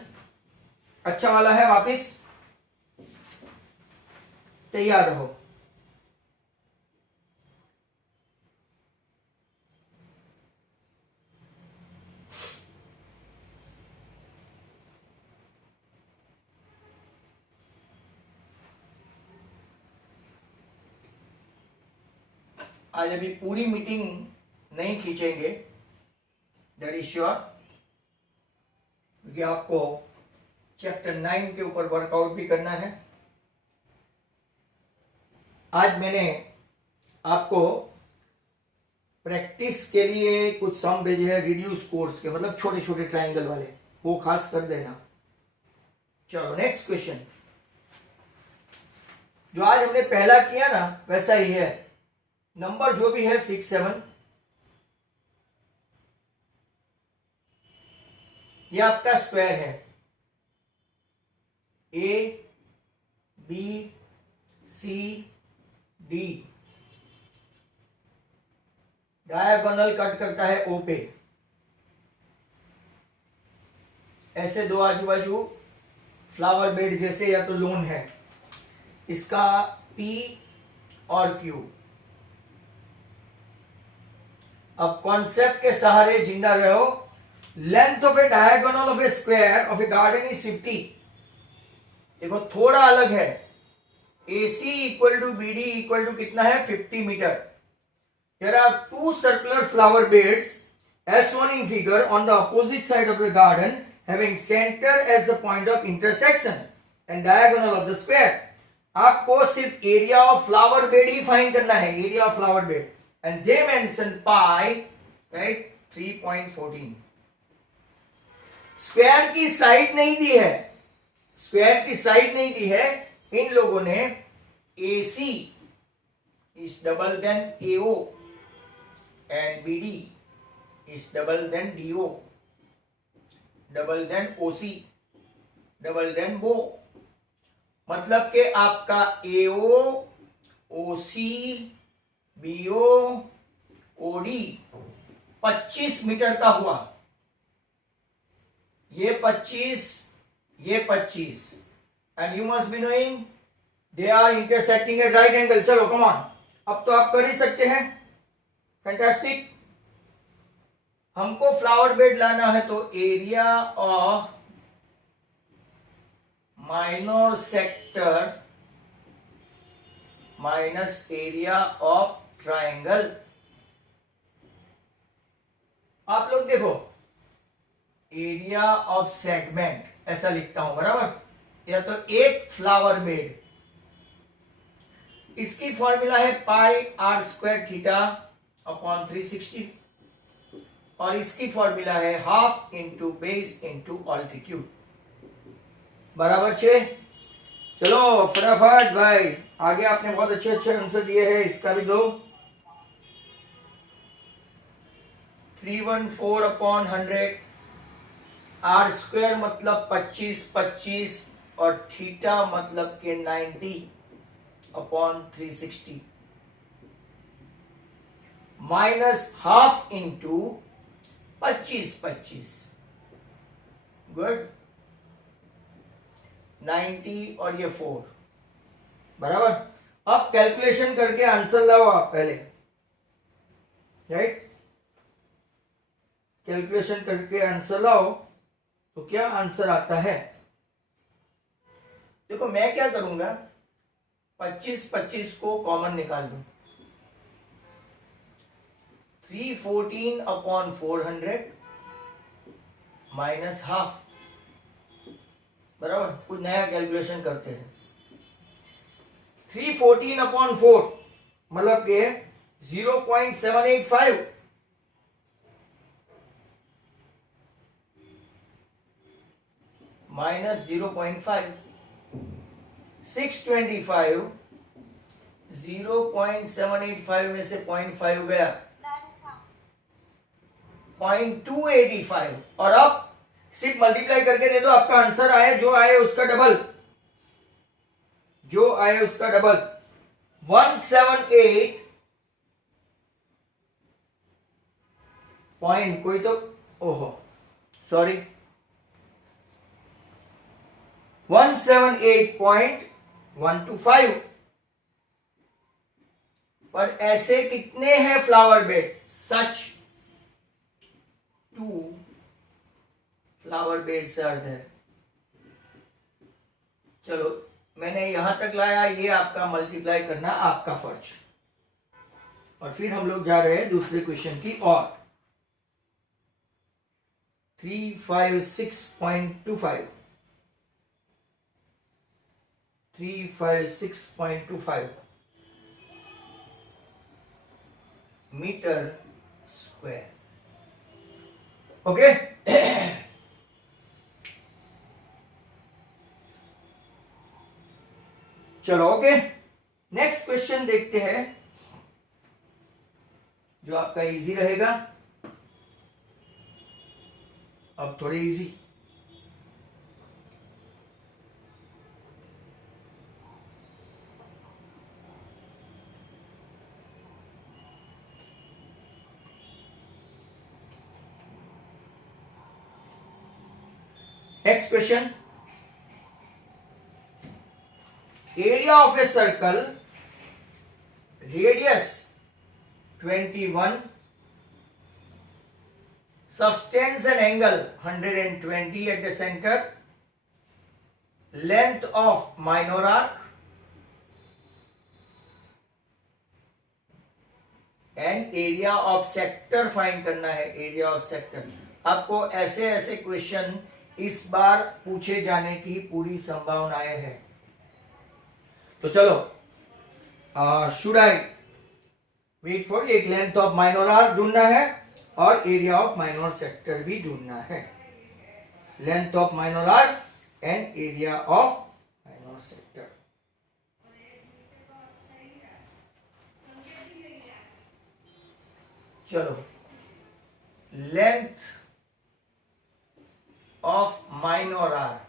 अच्छा वाला है, वापिस तैयार रहो। आज अभी पूरी मीटिंग नहीं खींचेंगे, दैट इज श्योर, क्योंकि आपको चैप्टर 9 के ऊपर वर्कआउट भी करना है। आज मैंने आपको प्रैक्टिस के लिए कुछ सम भेजे हैं रिड्यूस कोर्स के, मतलब छोटे छोटे ट्रायंगल वाले, वो खास कर देना। चलो नेक्स्ट क्वेश्चन, जो आज हमने पहला किया ना वैसा ही है, नंबर जो भी है 6 7, ये आपका स्क्वायर है, A B C D, diagonal cut करता है ओ पे, ऐसे दो आजू बाजू फ्लावर बेड जैसे या तो लोन है, इसका पी और क्यू। अब कॉन्सेप्ट के सहारे जिंदा रहो। Length of a diagonal of a square of a garden is 50। देखो थोड़ा अलग है, AC equal to BD equal to कितना है? 50 metre. There are two circular flower beds as shown in figure on the opposite side of the garden having center as the point of intersection and diagonal of the square. आपको सिर्फ area of flower bed he find करना है, area of flower bed, and they mention pi, right, 3.14। Square की साइड नहीं दी है, स्क्वायर की साइड नहीं दी है, इन लोगों ने AC is double than AO and BD is double than DO double than OC double than BO। मतलब कि आपका AO OC BO OD 25 metre का हुआ, ये 25 ये 25, and you must be knowing they are intersecting at right angle. चलो कम ऑन, अब तो आप कर ही सकते हैं, फैंटास्टिक। हमको फ्लावर बेड लाना है, तो area of minor sector minus area of triangle. आप लोग देखो, एरिया ऑफ सेगमेंट ऐसा लिखता हूं, बराबर, या तो एक फ्लावर बेड, इसकी फॉर्मूला है pi are square theta upon 360, और इसकी फॉर्मूला है half into base into altitude, बराबर 6। चलो फटाफट भाई, आगे आपने बहुत अच्छे अच्छे आंसर दिए हैं, इसका भी दो। 314/100, आर स्क्वायर मतलब 25 और थीटा मतलब के 90/360 माइनस हाफ इंटू 25, गुड, 90 और ये 4, बराबर। अब कैलकुलेशन करके आंसर लाओ आप पहले, राइट, कैलकुलेशन करके आंसर लाओ, तो क्या आंसर आता है? देखो मैं क्या करूंगा, 25 को कॉमन निकाल दूं, 314 अपॉन 400 माइनस हाफ, बराबर। कुछ नया कैलकुलेशन करते हैं। 314 अपॉन 4 मतलब के 0.785 माइनस 0.5, 625 0.785 में से 0.5 गया 0.285, और अब सिर्फ मल्टीप्लाई करके दे दो, आपका आंसर आए जो आए उसका डबल, जो आए उसका डबल। 178 पॉइंट कोई तो, ओहो सॉरी, 178.125। पर ऐसे कितने हैं flower bed? Such 2 flower beds are there. चलो मैंने यहां तक लाया, ये आपका मल्टीप्लाई करना आपका फर्ज। और फिर हम लोग जा रहे हैं दूसरे क्वेश्चन की ओर। 356.25 356.25 मीटर स्क्वायर। ओके चलो ओके, नेक्स्ट क्वेश्चन देखते हैं जो आपका इजी रहेगा। अब थोड़ी easy, next question. Area of a circle, radius 21, subtends an angle 120 at the center, length of minor arc and area of sector find करना है। एरिया ऑफ सेक्टर, आपको ऐसे ऐसे क्वेश्चन इस बार पूछे जाने की पूरी संभावनाएं है। तो चलो, शुड आई वेट फॉर, एक लेंथ ऑफ माइनर आर्क ढूंढना है और एरिया ऑफ माइनर सेक्टर भी ढूंढना है। Length of minor arc and area of minor sector. चलो, length of minor arc,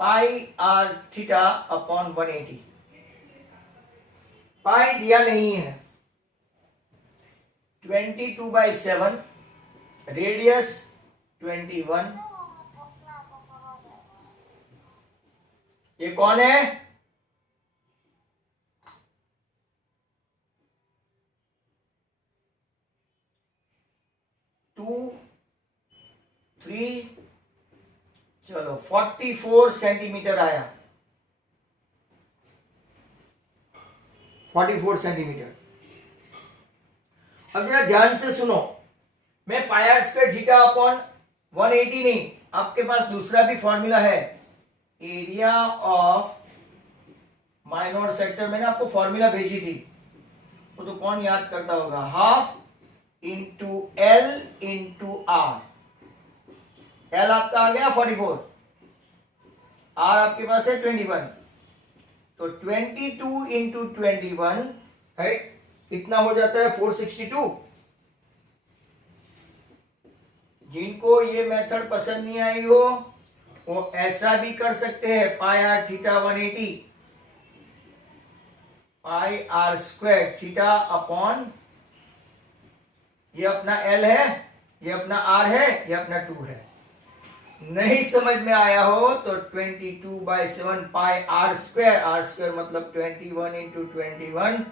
pi R theta upon 180। Pi दिया नहीं है, 22/7, रेडियस 21। ये कौन है? टू 3, चलो 44 सेंटीमीटर आया, 44 सेंटीमीटर। अब जरा ध्यान से सुनो, मैं पाई आर स्क्वायर थीटा अपॉन 180 नहीं, आपके पास दूसरा भी फॉर्मूला है। एरिया ऑफ माइनर सेक्टर मैंने आपको फॉर्मूला भेजी थी, वो तो कौन याद करता होगा? Half into l into r. L आपका आ गया 44, आर आपके पास है 21, तो 22 इंटू 21 है कितना हो जाता है? 462। जिनको ये मेथड पसंद नहीं आई हो वो ऐसा भी कर सकते हैं, pi R theta 180, pi are square theta upon, ये अपना एल है, ये अपना आर है, ये अपना 2 है। नहीं समझ में आया हो तो 22/7 पाई आर स्क्वायर मतलब 21 इंटू 21,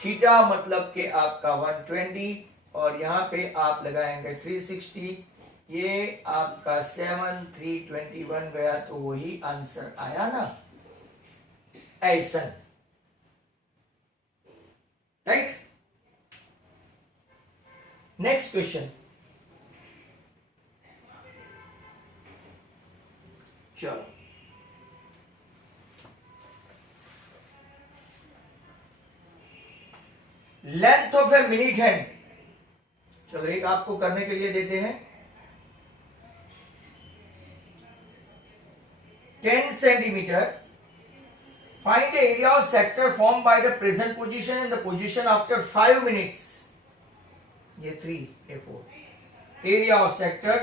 थीटा मतलब के आपका 120, और यहां पे आप लगाएंगे 360, ये आपका 7321 गया, तो वही आंसर आया ना। ऐसा राइट। नेक्स्ट क्वेश्चन, चलो length of A minute hand, चलो एक आपको करने के लिए देते हैं 10 centimetre. Find the area of sector form by the present position and the position after 5 minutes. ये 3 ये 4 एरिया ऑफ सेक्टर,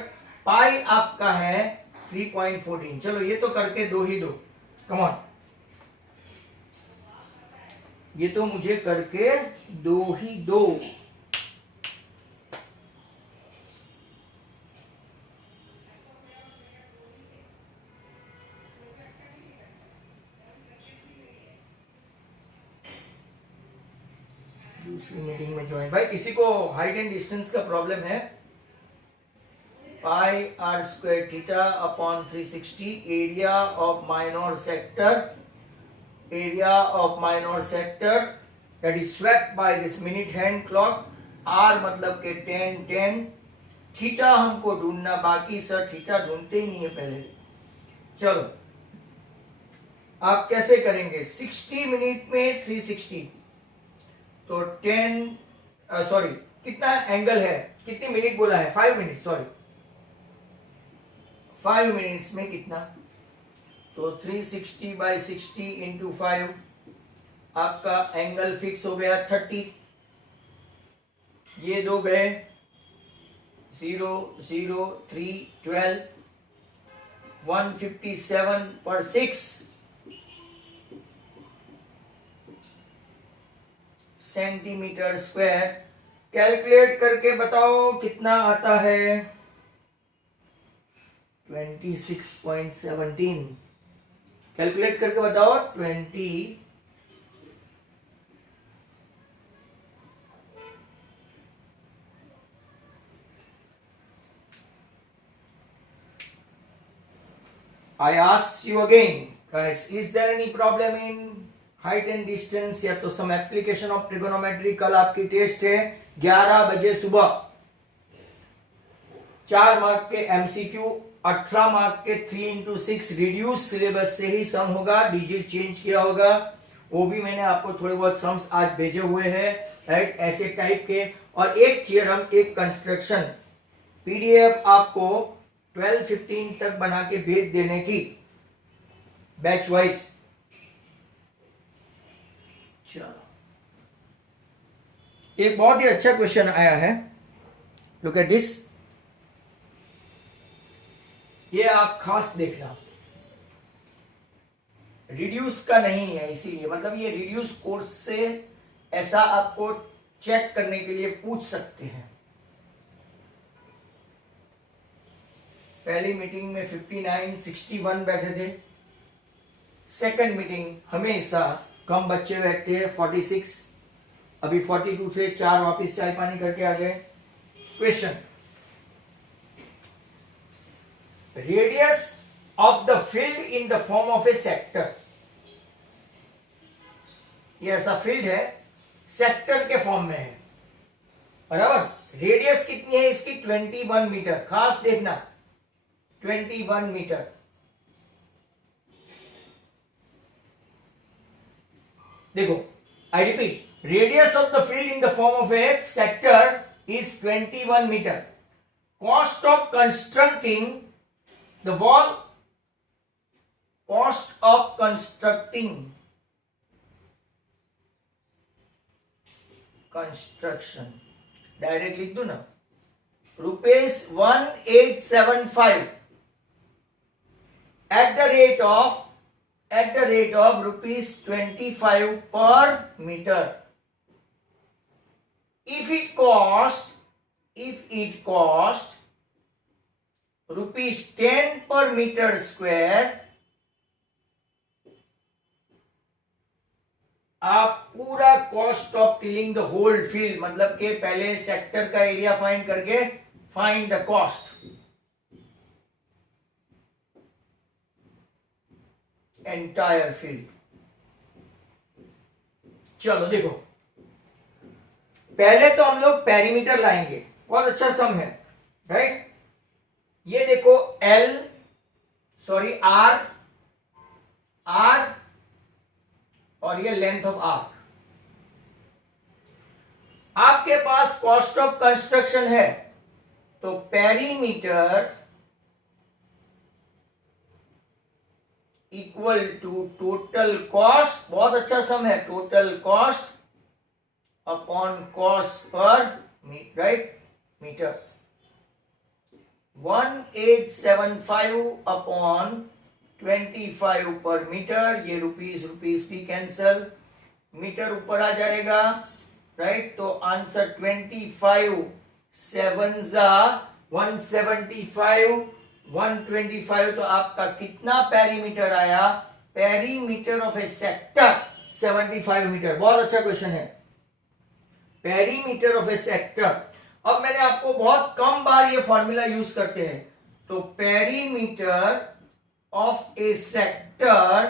पाई आपका है 3.14। चलो ये तो करके दो ही दो, कम ऑन, ये तो मुझे करके दो ही दो। दूसरी मीटिंग में ज्वाइन, भाई किसी को हाइट एंड डिस्टेंस का प्रॉब्लम है, pi are square theta upon 360 area of minor sector, area of minor sector that is swept by this minute hand clock. R मतलब के 10 10, थीटा हमको ढूंढना बाकी, सर थीटा ढूंढते ही नहीं है पहले। चलो आप कैसे करेंगे, 60 मिनट में 360 तो 10 सॉरी कितना एंगल है, कितनी मिनट बोला है, 5 मिनट, सॉरी 5 मिनट्स में कितना, तो 360 बाई 60 इंटू 5, आपका एंगल फिक्स हो गया 30। ये दो गए 0 0 3 12, 157 पर 6 सेंटीमीटर स्क्वायर। कैलकुलेट करके बताओ कितना आता है, 26.17। कैलकुलेट करके बताओ 20 I ask you again, guys, is there any problem in height and distance या तो some application of trigonometry? कल आपकी टेस्ट है 11 बजे सुबह, 4 मार्क के MCQ, 18 मार्क के 3 इंटू 6 रिड्यूस सिलेबस से ही सम होगा, डिजिट चेंज किया होगा, वो भी मैंने आपको थोड़े बहुत सम्स आज भेजे हुए हैं, राइट, ऐसे टाइप के। और एक थियरम, एक कंस्ट्रक्शन, पीडीएफ आपको 12-15 तक बना के भेज देने की, बैच वाइज। चलो एक बहुत ही अच्छा क्वेश्चन आया है, लुक एट दिस, ये आप खास देखना, रिड्यूस का नहीं है इसीलिए, मतलब ये रिड्यूस कोर्स से ऐसा आपको चेक करने के लिए पूछ सकते हैं। पहली मीटिंग में 59 61 बैठे थे, सेकंड मीटिंग हमेशा कम बच्चे बैठते हैं 46, अभी 42 थे, 4 वापस चाय पानी करके आ गए। Question, radius of the field in the form of a sector, ये ऐसा फील्ड है सेक्टर के फॉर्म में है, बराबर। रेडियस कितनी है इसकी, 21 मीटर, खास देखना 21 मीटर। देखो I repeat, radius of the field in the form of a sector is 21 metre. Cost of constructing the wall, cost of constructing construction, direct लिख दू ना, ₹1875 at the rate of ₹25 per meter. If it cost ₹10 per meter square, आप पूरा cost of tilling the whole field, मतलब के पहले सेक्टर का एरिया फाइंड करके find the cost entire field. चलो देखो, पहले तो हम लोग पेरीमीटर लाएंगे, बहुत अच्छा सम है, राइट। ये देखो आर और ये लेंथ ऑफ आर्क। आपके पास कॉस्ट ऑफ कंस्ट्रक्शन है, तो perimeter equal to total cost, बहुत अच्छा सम है, total cost upon cost per right metre. 1875 अपॉन 25 पर मीटर, ये रुपीस की कैंसल, मीटर ऊपर आ जाएगा, राइट। तो आंसर 25 7 175 125, तो आपका कितना पेरीमीटर आया? Perimeter of a sector 75 metre. बहुत अच्छा क्वेश्चन है, पेरीमीटर ऑफ ए सेक्टर। अब मैंने आपको बहुत कम बार ये फॉर्मूला यूज करते हैं, तो पेरीमीटर ऑफ ए सेक्टर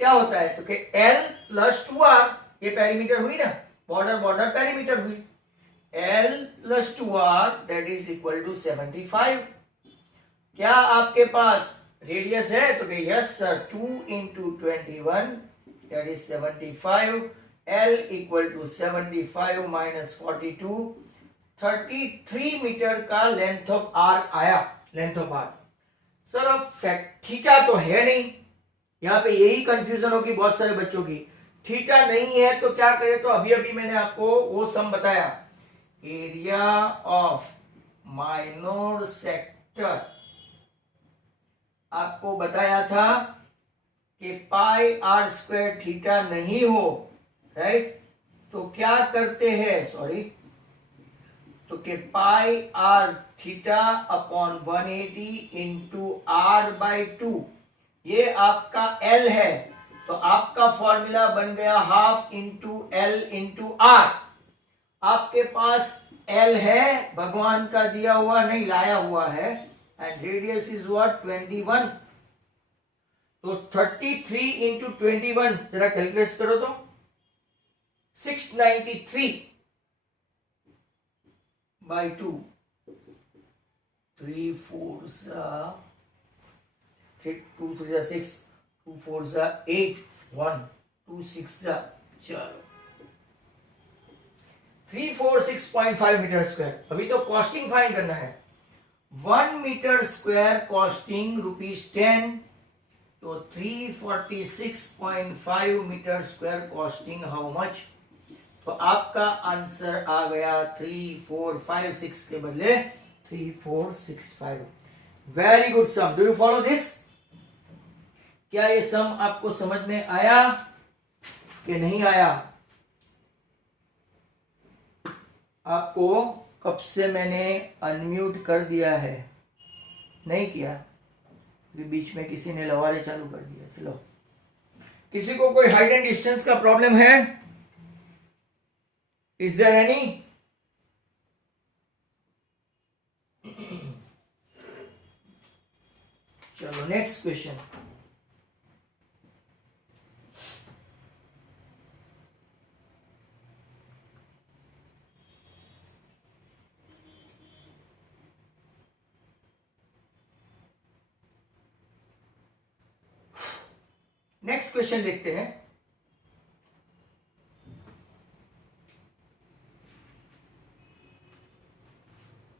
क्या होता है? तो कि L प्लस 2R, ये पेरीमीटर हुई ना, बॉर्डर पेरीमीटर हुई, L plus 2R that is equal to 75। क्या आपके पास रेडियस है? तो कि yes sir, 2 into 21 that is 75, L equal to 75 minus 42, 33 metre का लेंथ ऑफ आर्क आया, लेंथ ऑफ आर्क। सर अब थीटा तो है नहीं, यहां पे यही कंफ्यूजन होगी बहुत सारे बच्चों की, थीटा नहीं है तो क्या करें? तो अभी मैंने आपको वो सम बताया, एरिया ऑफ माइनर सेक्टर, आपको बताया था कि पाई आर स्क्वायर थीटा नहीं हो, राइट। तो क्या करते हैं, सॉरी, तो कि pi R theta upon 180 into R by 2, ये आपका L है, तो आपका फॉर्मूला बन गया half into L into r. आपके पास L है, भगवान का दिया हुआ नहीं, लाया हुआ है, एंड रेडियस इज व्हाट 21, तो 33 इंटू 21 जरा कैलकुलेट करो तो 693 बाई 2, 3 4 2 3 6, 2 4 8, 1 2 6 चलो 346.5 मीटर स्क्वायर। अभी तो कॉस्टिंग फाइंड करना है, 1 मीटर स्क्वायर कॉस्टिंग ₹10, तो 346.5 metre square costing how much? तो आपका आंसर आ गया 3456 के बदले 3465। Very good sum, do you follow this? क्या ये सम आपको समझ में आया कि नहीं आया? आपको कब से मैंने अनम्यूट कर दिया है? नहीं किया, बीच में किसी ने लवाड़े चालू कर दिया। चलो, किसी को कोई हाइट एंड डिस्टेंस का प्रॉब्लम है? Is there any? चलो नेक्स्ट क्वेश्चन। नेक्स्ट क्वेश्चन देखते हैं।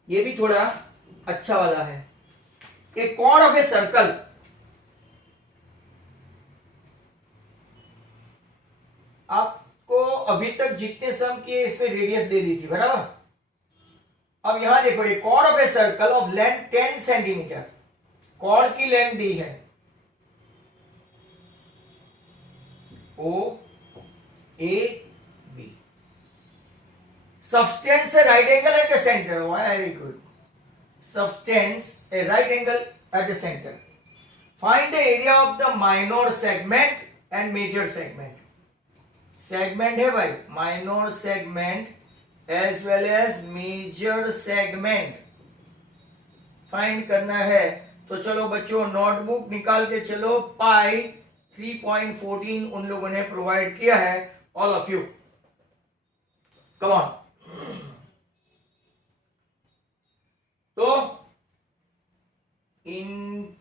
ये भी थोड़ा अच्छा वाला है। A chord of a circle, आपको अभी तक जितने सम किए इसमें रेडियस दे दी थी, बराबर। अब यहां देखो, a chord of a circle of length 10 centimetre, chord की लेंथ दी है O A B, subtends a right angle at the center. Very good. Subtends a right angle at the center. Find the area of the minor segment and major segment. Segment है भाई, minor segment as well as major segment find करना है। तो चलो बच्चों, नोटबुक निकाल के चलो, पाई 3.14 उन लोगों ने प्रोवाइड किया है, all of you. Come on. तो in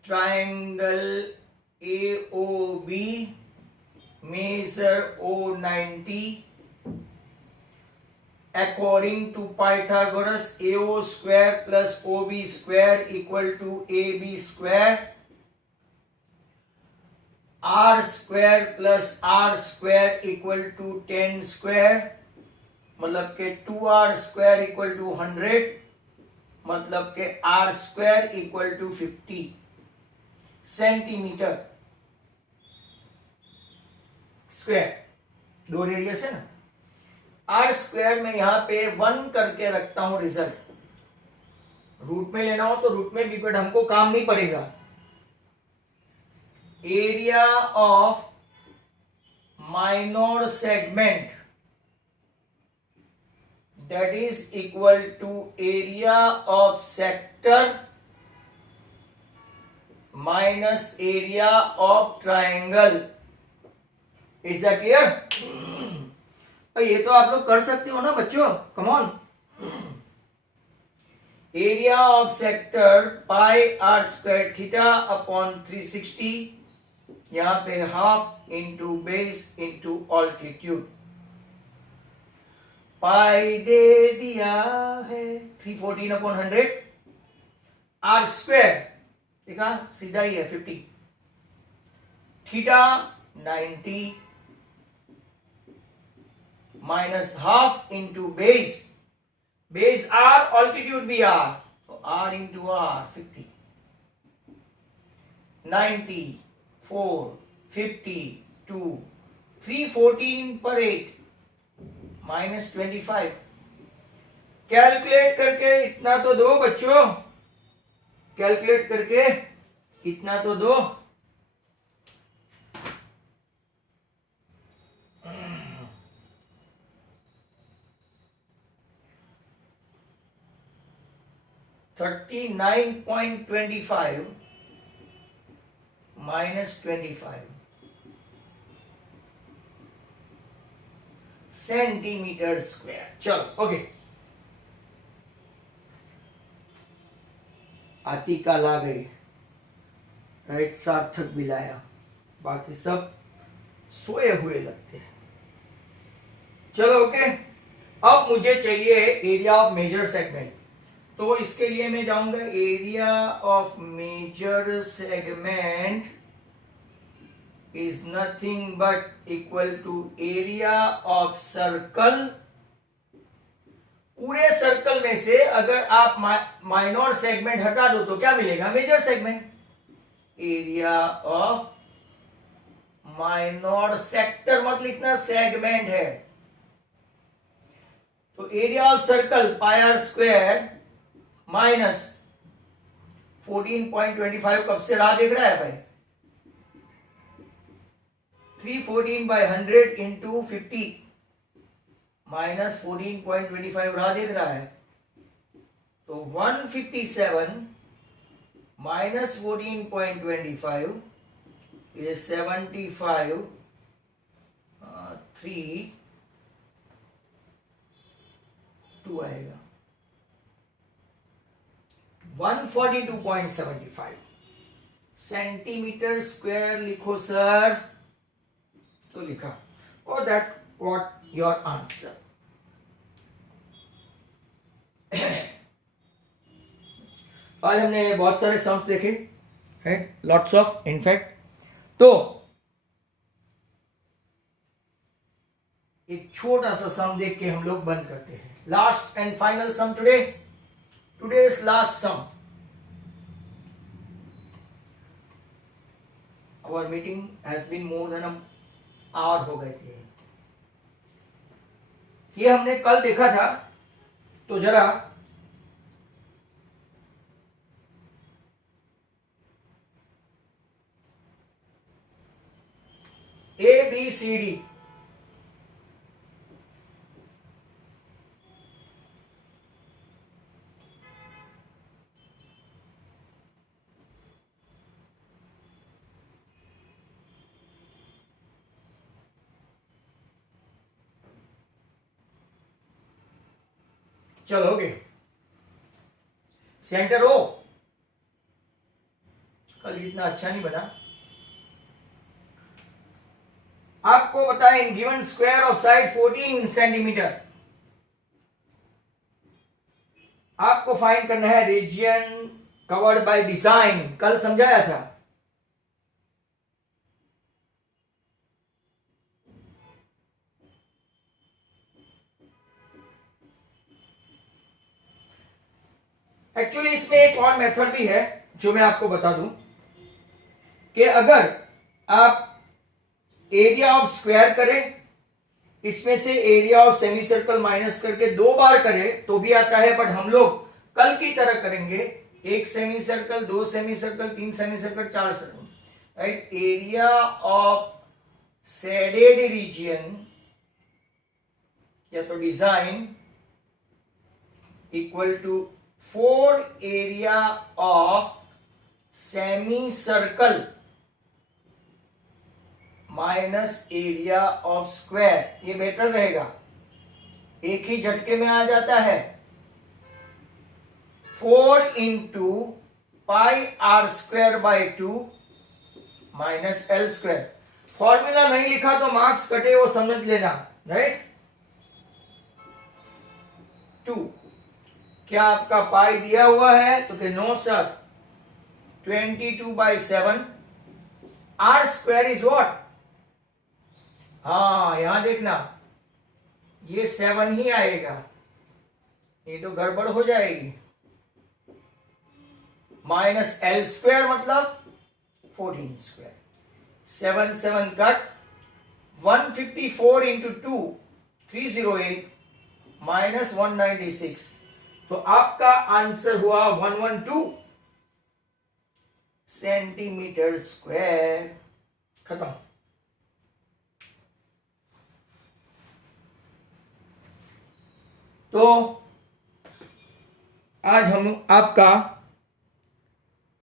triangle AOB measure O90 according to Pythagoras AO square plus OB square equal to AB square, R square plus R square equal to 10 square, मतलब के 2R square equal to 100, मतलब के R square equal to 50 centimetre square. दो रेडियस है ना, आर स्क्वायर में यहां पे 1 करके रखता हूं रिजल्ट। रूट में लेना हो तो रूट में भी, बट हमको काम नहीं पड़ेगा। Area of minor segment that is equal to area of sector minus area of triangle. Is that clear? तो ये तो आप लोग कर सकते हो ना बच्चों, come on. Area of sector pi are square theta upon 360, यहां पे half into base into altitude. Pi दे दिया है 314 अपॉन 100, आर स्क्वायर देखा सीधा ही है 50, theta 90 minus half into base, base r altitude भी आर, तो आर इंटू आर 50, 90 4 52 314 पर 8 माइनस 25। कैलकुलेट करके इतना तो दो बच्चों, कैलकुलेट करके इतना तो दो। $39.25 minus 25 सेंटीमीटर स्क्वायर। चलो ओके, आतिका ला गई, राइट, सार्थक भी लाया, बाकी सब सोए हुए लगते हैं। चलो ओके, अब मुझे चाहिए एरिया ऑफ मेजर सेगमेंट। तो इसके लिए मैं जाऊंगा area of major segment is nothing but equal to area of circle। पूरे सर्कल में से अगर आप माइनर सेगमेंट हटा दो तो क्या मिलेगा? Major segment. Area of minor sector मत लिखना, सेगमेंट है। तो area of circle pi are square minus 14.25 कब से राह देख रहा है भाई? 314 by 100 into 50 माइनस 14.25 राह देख रहा है, तो 157 माइनस 14.25 is 75 3 2 आएगा 142.75 सेंटीमीटर स्क्वायर। लिखो सर, तो लिखा, और दैट व्हाट योर आंसर। आज हमने बहुत सारे सम्स देखे, राइट, लॉट्स ऑफ इनफैक्ट। तो एक छोटा सा सम देख के हम लोग बंद करते हैं। Last and final sum today, today's last sum. Our meeting has been more than hour हो गए थे। ये हमने कल देखा था, तो जरा ABCD चलोगे सेंटर ओ कल जितना अच्छा नहीं बना। आपको बताएं in given square of side 14 centimetre, आपको फाइंड करना है रीजन कवर्ड बाय डिजाइन। कल समझाया था। एक्चुअली इसमें एक और मेथड भी है जो मैं आपको बता दूं कि अगर आप एरिया ऑफ स्क्वायर करें, इसमें से area of semi circle minus करके 2 बार करें तो भी आता है, बट हम लोग कल की तरह करेंगे 1 semi circle, 2 semi circle, 3 semi circle, 4 circle, right. Area of shaded region या तो design equal to 4 area of semi circle minus area of square. ये बेटर रहेगा, एक ही झटके में आ जाता है। 4 into pi are square by 2 minus L square. Formula नहीं लिखा तो मार्क्स कटे, वो समझ लेना, राइट। 2 क्या आपका पाई दिया हुआ है तो कि no sir, 22/7। R square is what, हाँ यहां देखना ये 7 ही आएगा, ये तो गड़बड़ हो जाएगी। माइनस एल स्क्वायर मतलब 14 स्क्वायर। 7 7 कट, 154 इंटू 2 308 माइनस 196, तो आपका आंसर हुआ 112 सेंटीमीटर स्क्वायर। खत्म। तो आज हम आपका